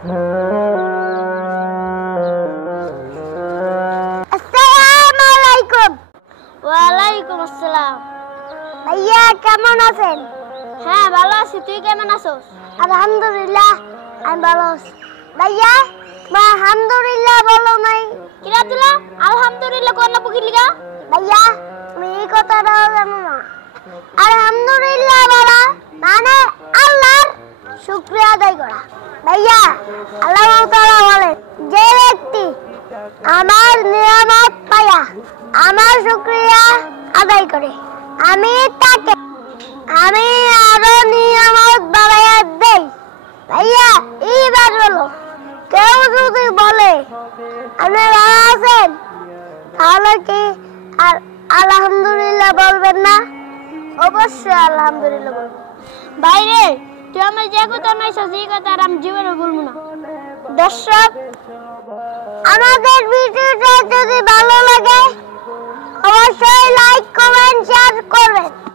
আসসালামু আলাইকুম। ওয়ালাইকুম আসসালাম। ভাইয়া কেমন আছেন? হ্যাঁ ভালো আছি, তুই কেমন আছিস? আলহামদুলিল্লাহ আমি ভালো আছি। ভাইয়া আলহামদুলিল্লাহ বলো নাই কিরা তুলা? আলহামদুলিল্লাহ কোন বুকি লিগা? ভাইয়া তুমি এই কথাটা জানো না? আলহামদুলিল্লাহ বলা মানে আল্লাহর শুকরিয়া আদায় করা। ভাইয়া আল্লাহ তাআলা বলেন, যে ব্যক্তি আমার নিয়ামত পায়া আমার শুকরিয়া আদায় করে আমি তাকে আরো নিয়ামত বাড়াইয়া দেই। ভাইয়া এইবার বলো, কেউ যদি বলে আপনি ভালো আছেন তাহলে কি আর আলহামদুলিল্লাহ বলবেন না? অবশ্যই আলহামদুলিল্লাহ বলবো। বাইরে তুই আমার যে কথা নাই সেই কথা আর আমি জীবনে বলবো না। দর্শক, আমাদের ভিডিওটা যদি ভালো লাগে অবশ্যই লাইক কমেন্ট শেয়ার করবেন।